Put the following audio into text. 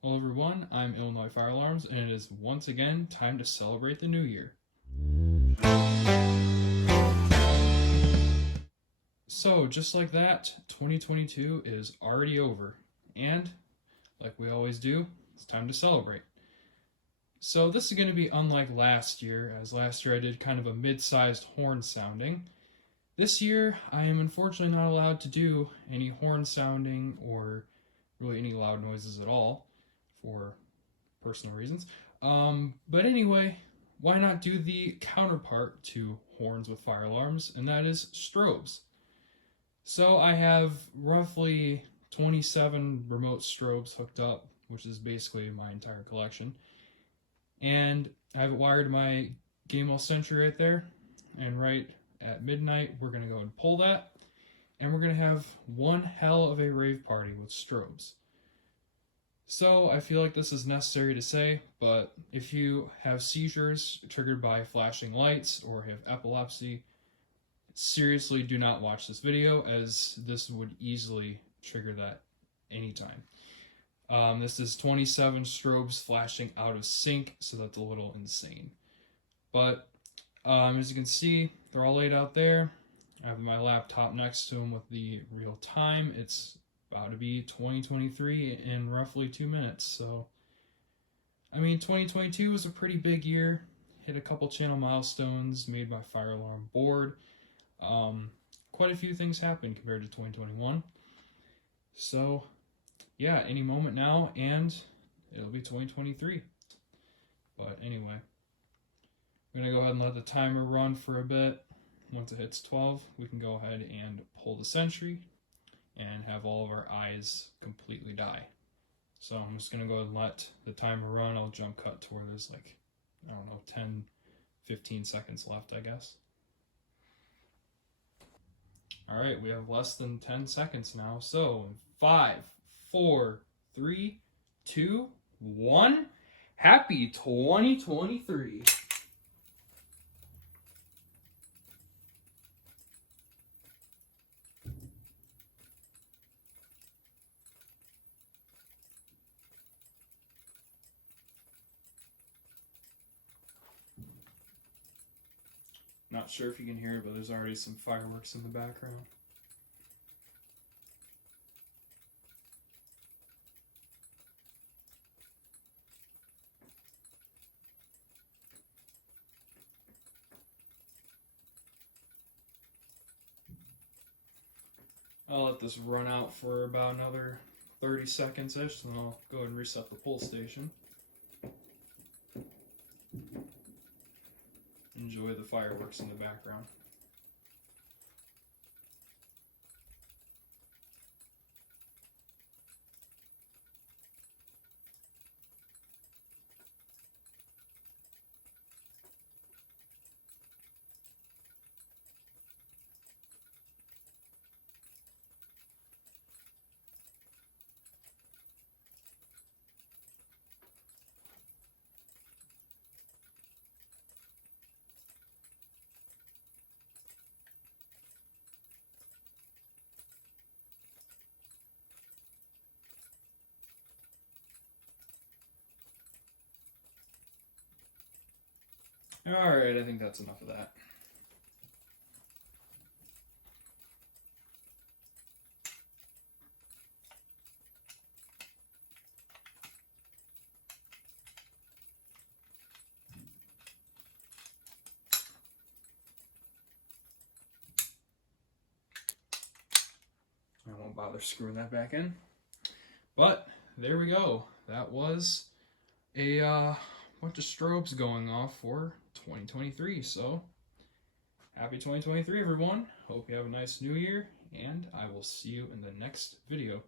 Hello everyone, I'm Illinois Fire Alarms, and it is once again time to celebrate the new year. So, just like that, 2022 is already over, and like we always do, it's time to celebrate. So, this is going to be unlike last year, as last year I did kind of a mid-sized horn sounding. This year, I am unfortunately not allowed to do any horn sounding or really any loud noises at all for personal reasons. But anyway, why not do the counterpart to horns with fire alarms, and that is strobes. So I have roughly 27 remote strobes hooked up, which is basically my entire collection. And I've wired my Gamewell Sentry right there, and right at midnight, we're going to go and pull that, and we're going to have one hell of a rave party with strobes. So I feel like this is necessary to say, but if you have seizures triggered by flashing lights or have epilepsy, seriously do not watch this video, as this would easily trigger that anytime. This is 27 strobes flashing out of sync, so that's a little insane. But as you can see, they're all laid out there. I have my laptop next to them with the real time. It's about to be 2023 in roughly 2 minutes. So, I mean, 2022 was a pretty big year. Hit a couple channel milestones, made my fire alarm board. Quite a few things happened compared to 2021. So, yeah, any moment now, and it'll be 2023. But anyway, I'm going to go ahead and let the timer run for a bit. Once it hits 12, we can go ahead and pull the sentry and have all of our eyes completely die. So I'm just going to go ahead and let the timer run. I'll jump cut to where there's like, I don't know, 10, 15 seconds left, I guess. All right, we have less than 10 seconds now. So 5, 4, 3, 2, 1. Happy 2023. Not sure if you can hear it, but there's already some fireworks in the background. I'll let this run out for about another 30 seconds-ish, and then I'll go ahead and reset the pull station. Enjoy the fireworks in the background. Alright, I think that's enough of that. I won't bother screwing that back in. But there we go. That was a bunch of strobes going off for 2023. So happy 2023, everyone. Hope you have a nice new year, and I will see you in the next video.